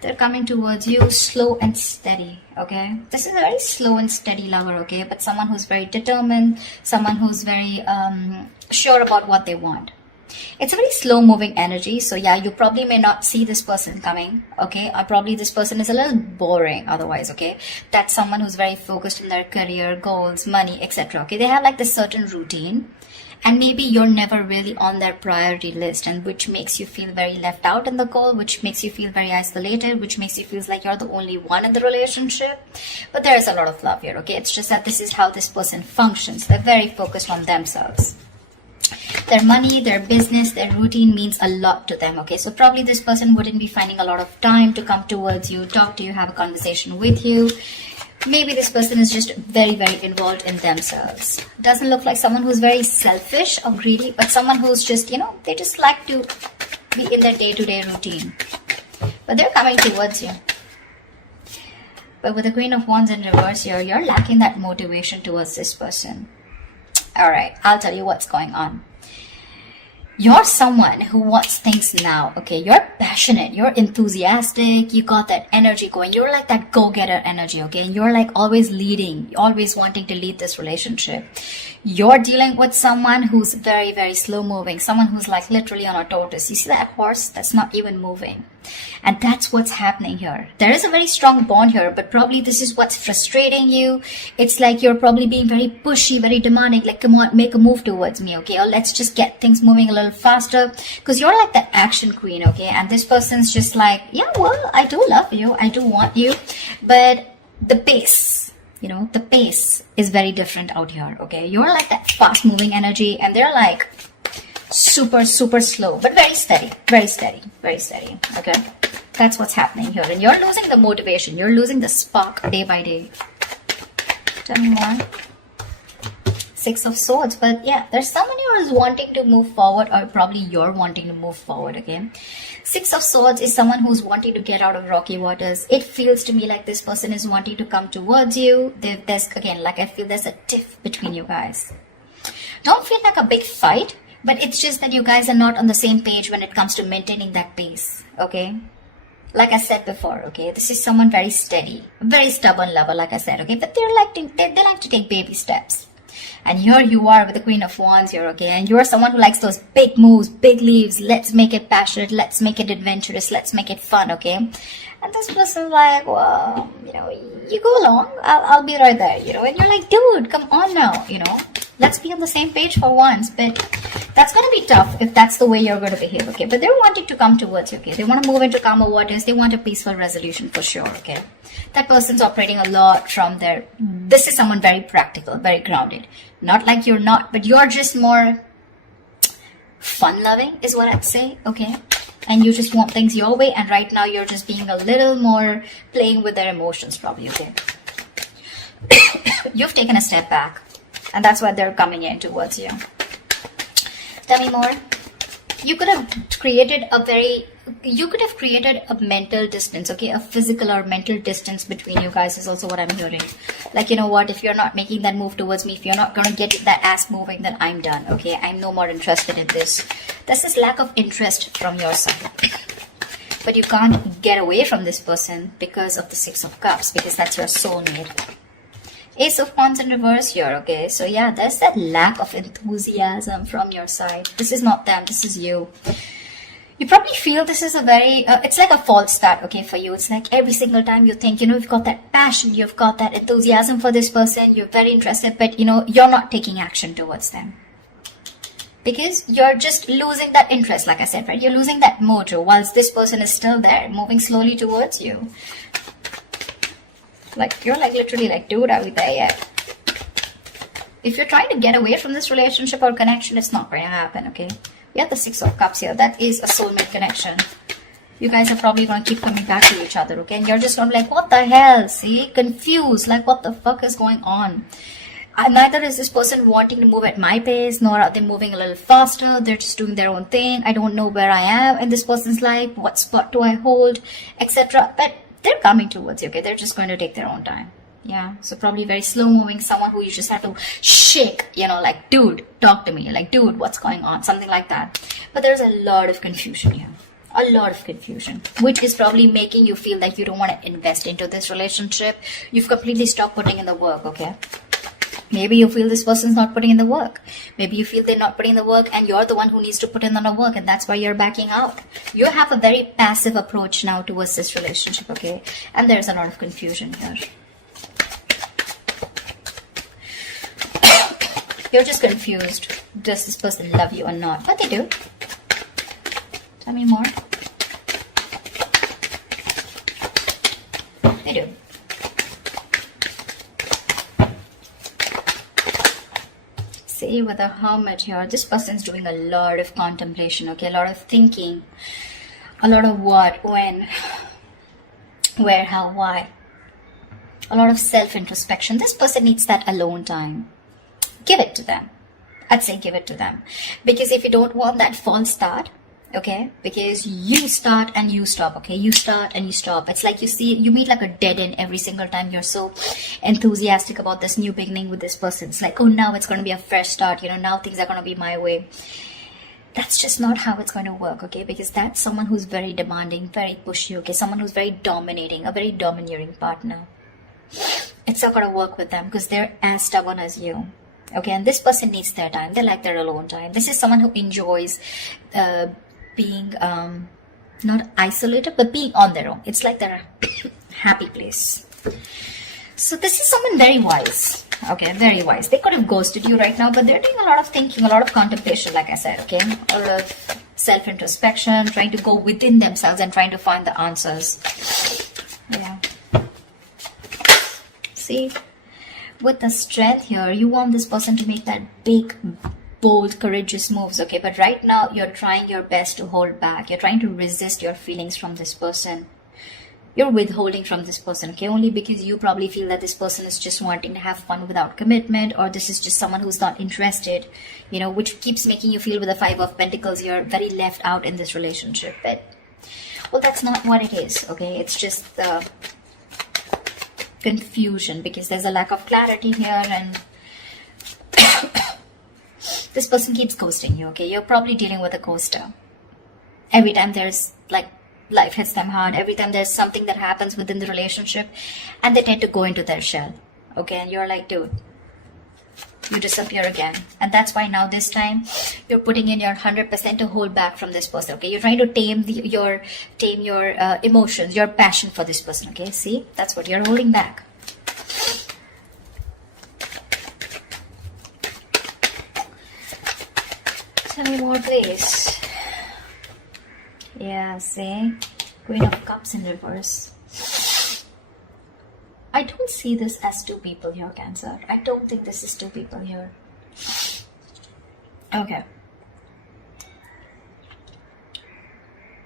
They're coming towards you slow and steady, okay? This is a very slow and steady lover, okay? But someone who's very determined, someone who's very sure about what they want. It's a very slow moving energy, so yeah, you probably may not see this person coming, okay? Or probably this person is a little boring otherwise, okay? That's someone who's very focused on their career, goals, money, etc. Okay, they have like this certain routine, and maybe you're never really on their priority list, and which makes you feel very left out in the goal, which makes you feel very isolated, which makes you feel like you're the only one in the relationship. But there is a lot of love here, okay? It's just that this is how this person functions. They're very focused on themselves. Their money, their business, their routine means a lot to them, okay? So probably this person wouldn't be finding a lot of time to come towards you, talk to you, have a conversation with you. Maybe this person is just very, very involved in themselves. Doesn't look like someone who's very selfish or greedy, but someone who's just, you know, they just like to be in their day-to-day routine. But they're coming towards you. But with the Queen of Wands in reverse here, you're lacking that motivation towards this person. Alright, I'll tell you what's going on. You're someone who wants things now, okay? You're passionate, you're enthusiastic, you got that energy going. You're like that go-getter energy, okay? And you're like always leading, always wanting to lead this relationship. You're dealing with someone who's very, very slow moving, someone who's like literally on a tortoise. You see that horse that's not even moving? And that's what's happening here. There is a very strong bond here, but probably this is what's frustrating you. It's like you're probably being very pushy, very demanding, like, come on, make a move towards me, okay? Or let's just get things moving a little faster, because you're like that action queen, okay? And this person's just like, yeah, well, I do love you, I do want you, but the pace, you know, the pace is very different out here, okay? You're like that fast moving energy, and they're like super, super slow, but very steady, very steady, very steady, okay? That's what's happening here. And you're losing the motivation, you're losing the spark day by day. Tell me more. Six of Swords. But yeah, there's someone who is wanting to move forward, or probably you're wanting to move forward, okay? Six of Swords is someone who's wanting to get out of rocky waters. It feels to me like this person is wanting to come towards you. There's, again, like I feel there's a tiff between you guys. Don't feel like a big fight, but it's just that you guys are not on the same page when it comes to maintaining that pace, okay? Like I said before, okay, this is someone very steady, very stubborn lover, like I said, okay? But they like to take baby steps. And here you are with the Queen of Wands here, okay? And you're someone who likes those big moves, big leaves. Let's make it passionate. Let's make it adventurous. Let's make it fun, okay? And this person's like, well, you know, you go along. I'll be right there, you know? And you're like, dude, come on now, you know? Let's be on the same page for once. But that's going to be tough if that's the way you're going to behave, okay? But they're wanting to come towards you, okay? They want to move into calmer waters. They want a peaceful resolution for sure, okay? That person's operating a lot from their... This is someone very practical, very grounded. Not like you're not, but you're just more fun-loving is what I'd say, okay? And you just want things your way, and right now you're just being a little more playing with their emotions probably, okay? You've taken a step back, and that's why they're coming in towards you. Tell me more. You could have created a mental distance, okay? A physical or mental distance between you guys is also what I'm hearing. Like, you know what, if you're not making that move towards me, if you're not going to get that ass moving, then I'm done, okay? I'm no more interested in this. This is lack of interest from your side. But you can't get away from this person because of the Six of Cups, because that's your soulmate. Ace of Wands in reverse here, okay? So yeah, there's that lack of enthusiasm from your side. This is not them, this is you. You probably feel this is a very, it's like a false start, okay, for you. It's like every single time you think, you know, you've got that passion, you've got that enthusiasm for this person, you're very interested, but, you know, you're not taking action towards them. Because you're just losing that interest, like I said, right? You're losing that mojo whilst this person is still there, moving slowly towards you. Like, you're like literally like, dude, are we there yet? If you're trying to get away from this relationship or connection, it's not going to happen, okay? We have the Six of Cups here. That is a soulmate connection. You guys are probably going to keep coming back to each other, okay? And you're just going to be like, what the hell? See? Confused. Like, what the fuck is going on? Neither is this person wanting to move at my pace, nor are they moving a little faster. They're just doing their own thing. I don't know where I am in this person's life. What spot do I hold? Etc. But they're coming towards you, okay? They're just going to take their own time. Yeah, so probably very slow moving, someone who you just have to shake, you know, like, dude, talk to me, like, dude, what's going on, something like that. But there's a lot of confusion here, A lot of confusion, which is probably making you feel like you don't want to invest into this relationship. You've completely stopped putting in the work, okay? Maybe you feel this person's not putting in the work. Maybe you feel they're not putting in the work and you're the one who needs to put in the work, and that's why you're backing out. You have a very passive approach now towards this relationship, okay? And there's a lot of confusion here. You're just confused. Does this person love you or not? But they do. Tell me more. They do. See, with the Hermit here, this person's doing a lot of contemplation, okay? A lot of thinking. A lot of what, when, where, how, why. A lot of self-introspection. This person needs that alone time. Give it to them. I'd say give it to them. Because if you don't want that false start, okay, because you start and you stop, okay, you start and you stop. It's like you meet like a dead end every single time. You're so enthusiastic about this new beginning with this person. It's like, oh, now it's going to be a fresh start, you know, now things are going to be my way. That's just not how it's going to work, okay, because that's someone who's very demanding, very pushy, okay, someone who's very dominating, a very domineering partner. It's not going to work with them because they're as stubborn as you. Okay, and this person needs their time. They like their alone time. This is someone who enjoys being not isolated, but being on their own. It's like their happy place. So this is someone very wise. Okay, very wise. They could have ghosted you right now, but they're doing a lot of thinking, a lot of contemplation, like I said, okay? A lot of self-introspection, trying to go within themselves and trying to find the answers. Yeah. See? With the Strength here, you want this person to make that big, bold, courageous moves, okay? But right now, you're trying your best to hold back. You're trying to resist your feelings from this person. You're withholding from this person, okay? Only because you probably feel that this person is just wanting to have fun without commitment, or this is just someone who's not interested, you know, which keeps making you feel with the Five of Pentacles, you're very left out in this relationship. But, well, that's not what it is, okay? It's just the confusion because there's a lack of clarity here, and this person keeps ghosting you, okay? You're probably dealing with a ghoster. Every time there's like life hits them hard, every time there's something that happens within the relationship, and they tend to go into their shell, okay? And you're like, dude, you disappear again. And that's why now this time you're putting in your 100% to hold back from this person, okay? You're trying to tame your emotions, your passion for this person, okay? See, that's what you're holding back. Tell me more, please. Yeah, see, Queen of Cups in reverse. I don't see this as two people here, Cancer. I don't think this is two people here. Okay.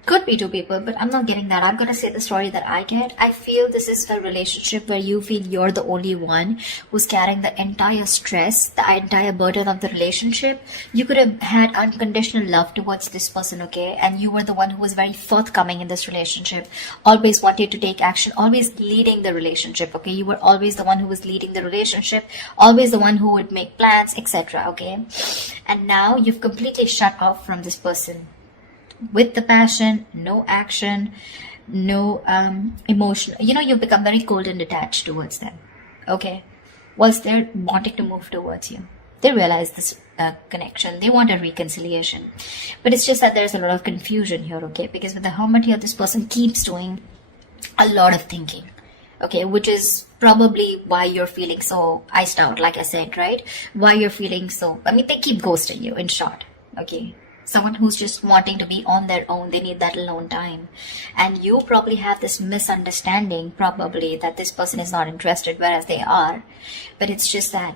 Could be two people, but I'm not getting that. I'm going to say the story that I get. I feel this is a relationship where you feel you're the only one who's carrying the entire stress, the entire burden of the relationship. You could have had unconditional love towards this person, okay? And you were the one who was very forthcoming in this relationship, always wanted to take action, always leading the relationship, okay? You were always the one who was leading the relationship, always the one who would make plans, etc., okay? And now you've completely shut off from this person. With the passion, no action, no emotion. You know, you've become very cold and detached towards them. Okay? Whilst they're wanting to move towards you. They realize this connection. They want a reconciliation. But it's just that there's a lot of confusion here, okay? Because with the Hermit here, this person keeps doing a lot of thinking. Okay? Which is probably why you're feeling so iced out, like I said, right? Why you're feeling so... I mean, they keep ghosting you, in short. Okay? Someone who's just wanting to be on their own. They need that alone time. And you probably have this misunderstanding, probably, that this person is not interested, whereas they are. But it's just that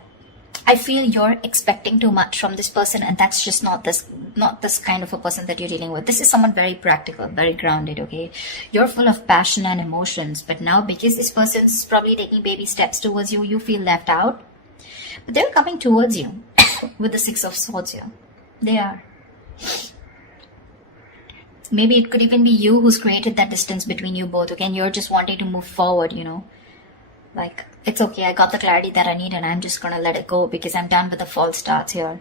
I feel you're expecting too much from this person, and that's just not this kind of a person that you're dealing with. This is someone very practical, very grounded, okay? You're full of passion and emotions, but now because this person's probably taking baby steps towards you, you feel left out. But they're coming towards you with the Six of Swords here. They are. Maybe it could even be you who's created that distance between you both, okay? And you're just wanting to move forward, you know? Like, it's okay, I got the clarity that I need and I'm just gonna let it go because I'm done with the false starts here.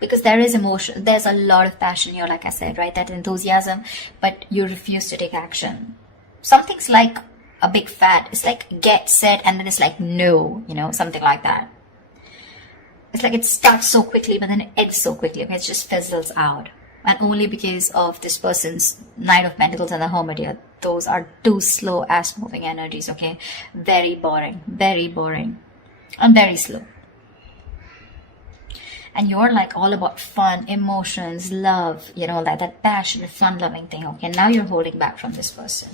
Because there is emotion, there's a lot of passion here, like I said, right? That enthusiasm, but you refuse to take action. Something's like a big fat. It's like get set and then it's like no, you know, something like that. It's like it starts so quickly, but then it ends so quickly. Okay, it just fizzles out. And only because of this person's Knight of Pentacles and the Hermit here. Those are two slow ass moving energies, okay? Very boring, and very slow. And you're like all about fun, emotions, love, you know, that passion, fun loving thing, okay? Now you're holding back from this person.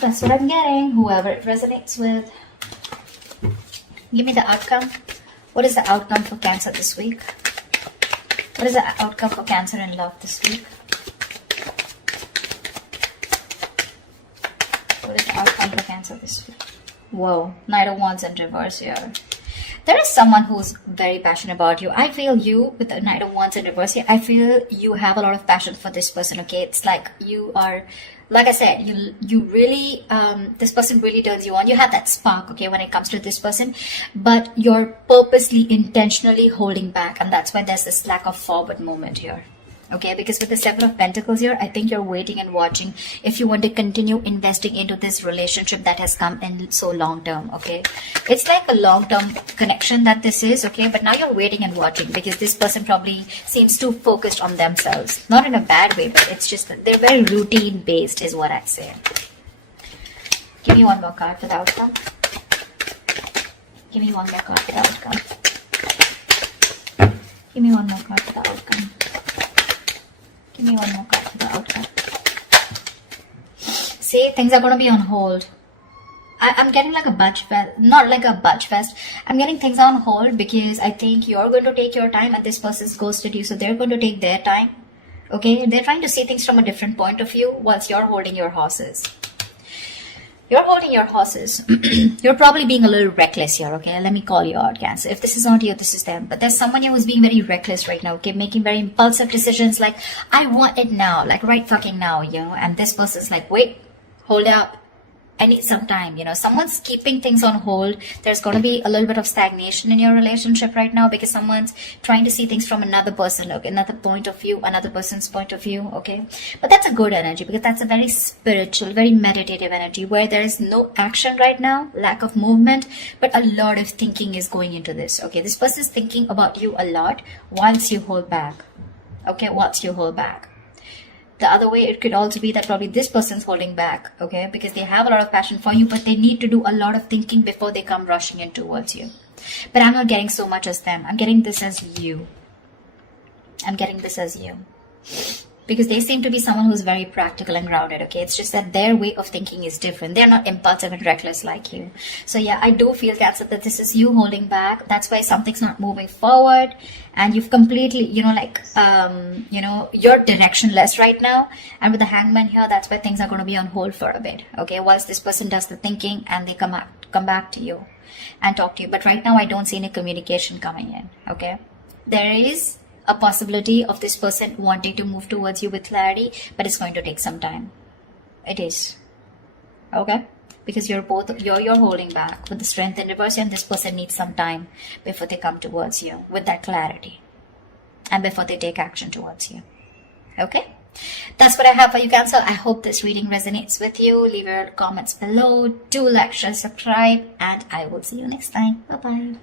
That's what I'm getting. Whoever it resonates with. Give me the outcome. What is the outcome for Cancer this week? What is the outcome for Cancer in love this week? What is the outcome for Cancer this week? Whoa, Knight of Wands in reverse here. There is someone who's very passionate about you. I feel you with the Knight of Wands in reverse here. I feel you have a lot of passion for this person, okay? It's like you are, like I said, you really, this person really turns you on. You have that spark, okay, when it comes to this person, but you're purposely, intentionally holding back, and that's why there's this lack of forward movement here. Okay, because with the Seven of Pentacles here, I think you're waiting and watching if you want to continue investing into this relationship that has come in so long term, okay? It's like a long-term connection that this is, okay? But now you're waiting and watching because this person probably seems too focused on themselves. Not in a bad way, but it's just that they're very routine-based is what I'd say. Give me one more card for the outcome. Give me one more card for the outcome. Give me one more card for the outcome. Give me one more card for the outcome. See, things are going to be on hold. I'm getting like a budge fest, not like a budge fest. I'm getting things on hold because I think you're going to take your time and this person's ghosted you. So they're going to take their time. Okay, they're trying to see things from a different point of view whilst you're holding your horses. You're holding your horses. You're probably being a little reckless here, okay? Let me call you out, Cancer. If this is not you, this is them. But there's someone here who's being very reckless right now, okay? Making very impulsive decisions like, I want it now, like right fucking now, you know? And this person's like, wait, hold up. I need some time, you know? Someone's keeping things on hold. There's going to be a little bit of stagnation in your relationship right now because someone's trying to see things from another person, okay? Another point of view, another person's point of view, okay? But that's a good energy because that's a very spiritual, very meditative energy where there is no action right now, lack of movement, but a lot of thinking is going into this, okay? This person is thinking about you a lot whilst you hold back, okay? Whilst you hold back. The other way, it could also be that probably this person's holding back, okay? Because they have a lot of passion for you, but they need to do a lot of thinking before they come rushing in towards you. But I'm not getting so much as them. I'm getting this as you. I'm getting this as you. Because they seem to be someone who's very practical and grounded, okay? It's just that their way of thinking is different. They're not impulsive and reckless like you. So yeah, I do feel, Cancer, that this is you holding back. That's why something's not moving forward. And you've completely, you know, like, you know, you're directionless right now. And with the Hangman here, that's why things are going to be on hold for a bit, okay? Whilst this person does the thinking and they come back to you and talk to you. But right now, I don't see any communication coming in, okay? There is a possibility of this person wanting to move towards you with clarity, but it's going to take some time. It is. Okay? Because you're holding back with the Strength in reverse, and this person needs some time before they come towards you with that clarity and before they take action towards you. Okay? That's what I have for you, Cancer. I hope this reading resonates with you. Leave your comments below. Do like, share, subscribe, and I will see you next time. Bye-bye.